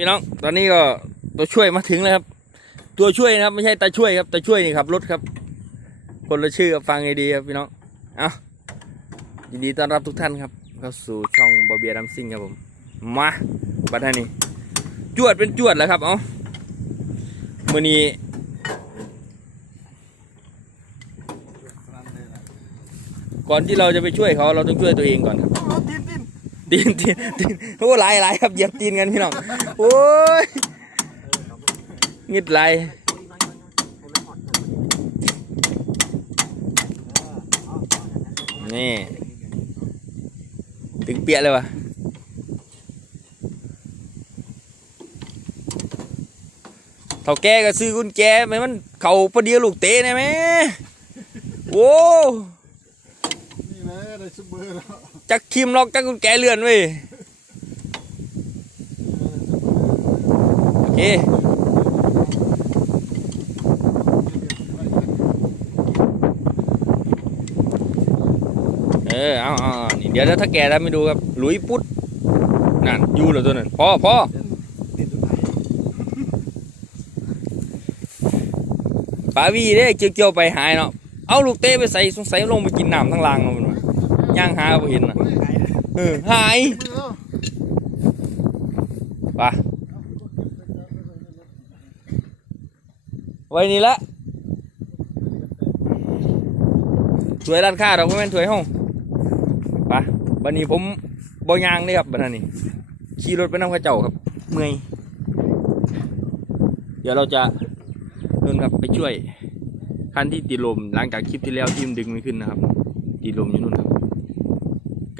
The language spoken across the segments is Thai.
พี่น้องตอนนี้ก็ตัวช่วยมาถึงแล้วครับ ตัวช่วยนะครับ ไม่ใช่ตาช่วยครับตาช่วยนี่ครับรถครับ คนละชื่อครับฟังให้ดีครับพี่น้องเอายินดีต้อนรับทุกท่านครับเข้าสู่ช่องบอเบียดัมซิงครับผมมาบัดนี้จวดเป็นจวดแล้วครับเอามื่อนี้ก่อนที่เราจะไปช่วยเขาเราต้องช่วยตัวเองก่อนครับ ตีนตีนตีนโอ้หลายหลายครับเหยียบตีนกันพี่น้องโอ้ยงิดไหลนี่ถึงเปียเลยวะเท่าแกก็ซื้อกุญแจไหมมันเข่าพอดีลูกเตะได้ไหมโอ้นี่นะได้ซุปเปอร์แล้ว จักคิมล็อกจักกุญแจเลื่อนเว้ยโอเคเออเอาเอาเอานี่เดี๋ยวถ้าแกทำไม่ดูครับหลุยปุ๊ดนั่นยู่แล้วตัวนั้นพอพอปาวีเด้เกี่ยวเกี่ยวๆไปหายเนาะเอาลูกเต้ไปใส่สงสัยลงไปกินน้ำทั้งลางเอามันวะย่างหาบ่เห็น เออหายไปไว้นี่ละถวยร้านค้าเราก็แม่นถวยห้องไปบันนี้ผมบ่ยางเลยครับบันนี้ขี่รถไปน้ำข้าเจ้าครับ เมื่อย เดี๋ยวเราจะนู่นครับไปช่วยคันที่ติดลมหลังจากคลิปที่แล้วที่มันดึงไม่ขึ้นนะครับติดลมอยู่นู่นครับ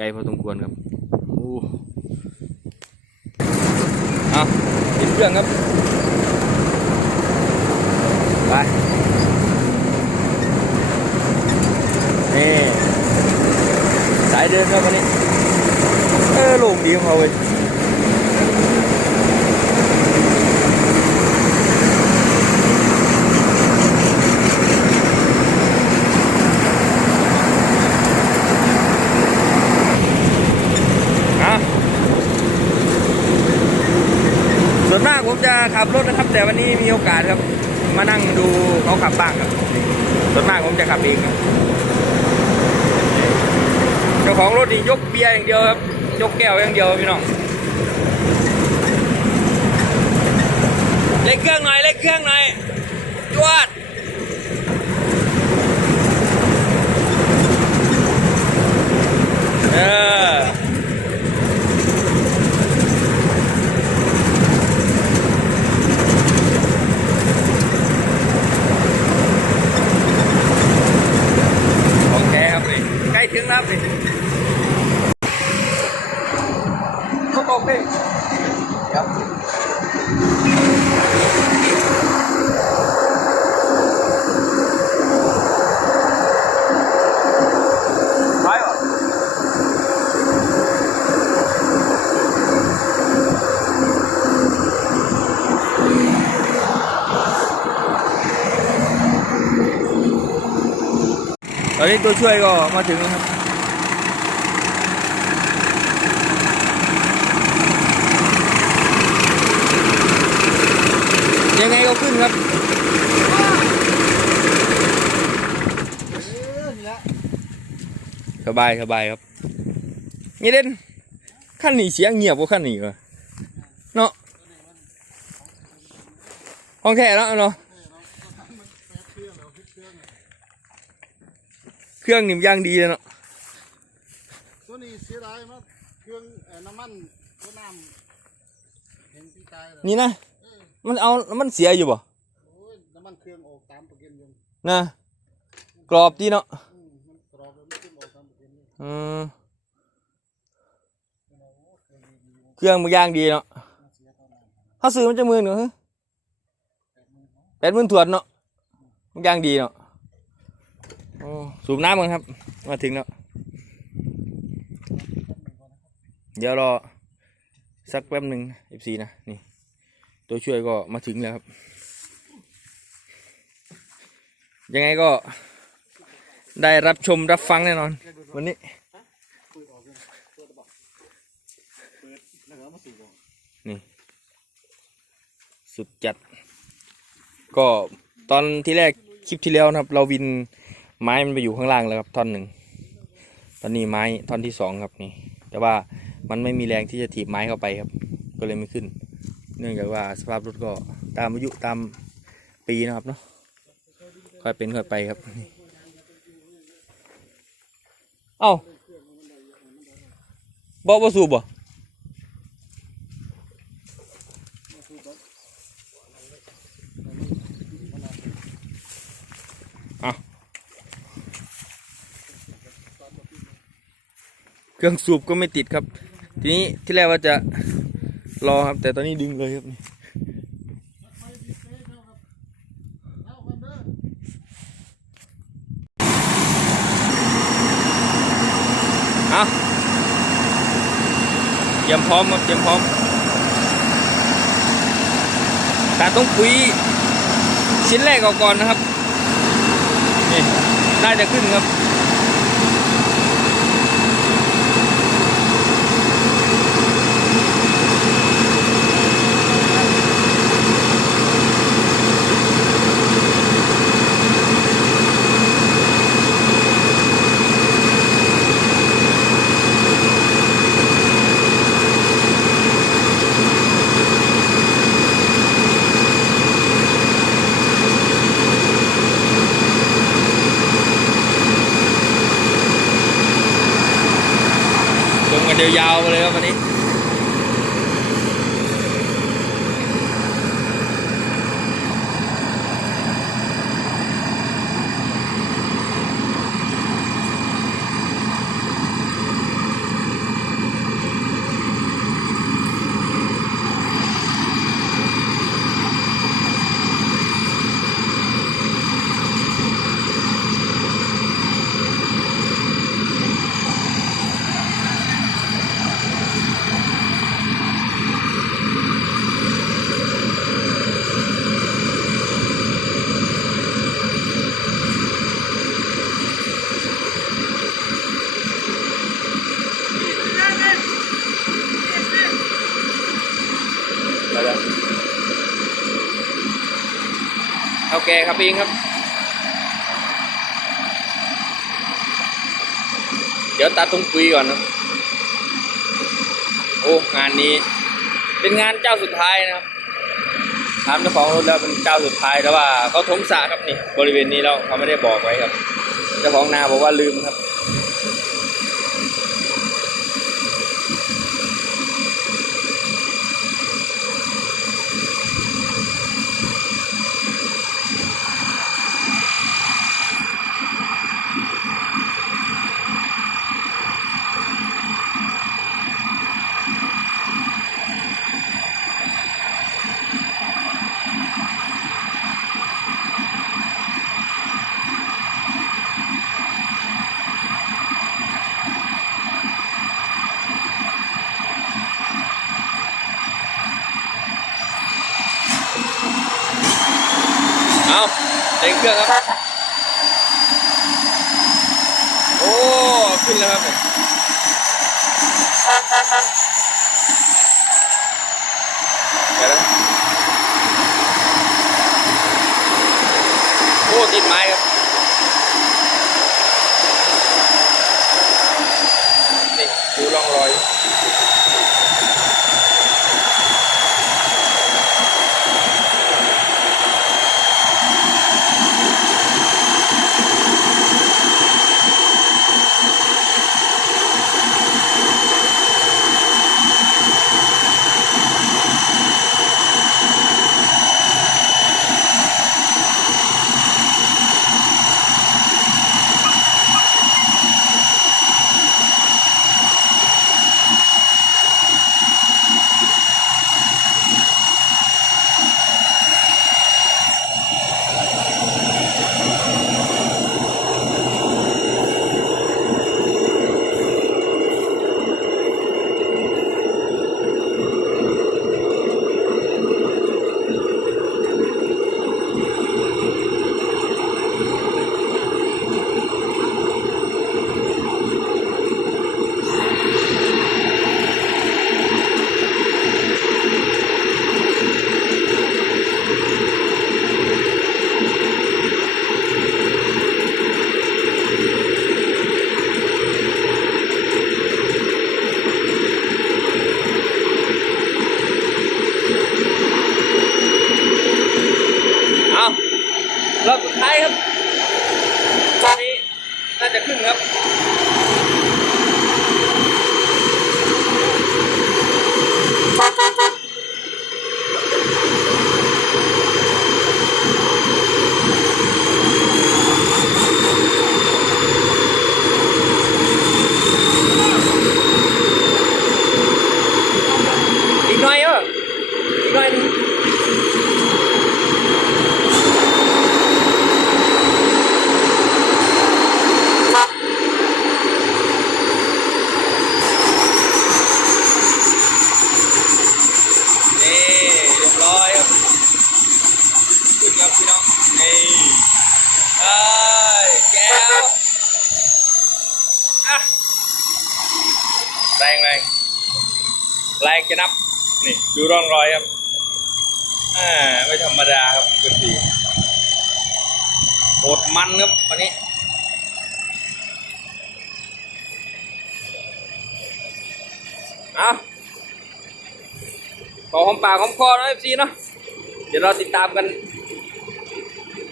ไกลพอสมควรครับโอ้เอาติดเครื่องครับ ไป นี่ สายเดินครับวันนี้ เออโลงดีของเขาเว้ยอะส่วนมากผมจะขับรถนะครับ แต่วันนี้มีโอกาสครับ มานั่งดูเขาขับบ้างครับส่วนมากผมจะขับเองครับเจ้าของรถนี่ยกเบียร์อย่างเดียวครับ ยกแก้วอย่างเดียวพี่น้องเล็กเครื่องหน่อยเล็กเครื่องหน่อยจวดเออ อนนี้ตัวช่วยก็มาถึงแล้วครับ ยังไงก็ขึ้นครับสบายสบายครับนี่เด่นขั้นหนีเสียงเงียบกว่าขั้นหนีเหรอเนาะห้องแท้เนาะเนาะ เครื่องนิ่มย่างดีเลยเนาะตัวนี้เสียดายมากเครื่องเอ่อน้ำมันตัวน้ำเห็นพี่ตายเลยนี่นะมันเอามันเสียอยู่บ่ โอ้ยน้ำมันเครื่องออกตามโปรแกรมยังนะ กรอบดีเนาะอืมมันกรอบแล้วมันขึ้นออกตามโปรแกรมยังอืมเครื่องมันย่างดีเนาะมันเสียเท่านั้นเขาซื้อมันจะมือหนูฮะแปดหมื่นถวนเนาะมันย่างดีเนาะ โอ้สูบน้ำกันครับ มาถึงแล้ว เดี๋ยวรอสักแป๊บหนึ่งเอฟซีนะ นี่ ตัวช่วยก็มาถึงแล้วครับ ยังไงก็ได้รับชมรับฟังแน่นอน วันนี้ นี่ สุดจัด ก็ตอนที่แรกคลิปที่แล้วนะครับ เราวิน ไม้มันไปอยู่ข้างล่างแล้วครับท่อนหนึ่งตอนนี้ไม้ท่อนที่สองครับนี่ แต่ว่ามันไม่มีแรงที่จะถีบไม้เข้าไปครับ ก็เลยไม่ขึ้น เนื่องจากว่าสภาพรถก็ตามอายุตามปีนะครับเนาะค่อยเป็นค่อยไปครับเอ้าบอกว่าสูบบ่ เครื่องสูบก็ไม่ติดครับ ทีนี้ที่แรกว่าจะรอครับ แต่ตอนนี้ดึงเลยครับนี่เอาเตรียมพร้อมครับเตรียมพร้อมแต่ต้องคุยชิ้นแรกกก่อนนะครับนี่ได้จะขึ้นครับ ลงกันยาวไปเลยครับวันนี้ แกครับเองครับ เดี๋ยวตัดตรงคุยก่อนนะโอ้งานนี้ เป็นงานเจ้าสุดท้ายนะครับถามเจ้าของรถแล้วเป็นเจ้าสุดท้ายแต่ว่าเขาทมสระครับนี่บริเวณนี้แล้วเขาไม่ได้บอกไว้ครับ เจ้าของนาบอกว่าลืมครับ เอาเร่งเครื่องครับ โอ้ ขึ้นแล้วครับผมเดี๋ยวนะโอ้ติดไม้ครับ I have แรงจะนับ นี่ดูร่องรอยครับ อ่า ไม่ธรรมดาครับคุณสีโหดมันครับวันนี้เอาขอหอมปากหอมคอนะเอฟซีเนาะ เดี๋ยวเราติดตามกัน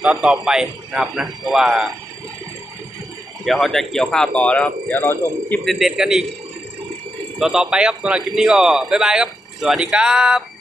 ตอนต่อไปนะครับนะ เพราะว่า เดี๋ยวเขาจะเกี่ยวข้าวต่อแล้วครับ เดี๋ยวเราชมคลิปเด็ดๆกันอีก ต่อต่อไปครับสำหรับคลิปนี้ก็บ๊ายบายครับ สวัสดีครับ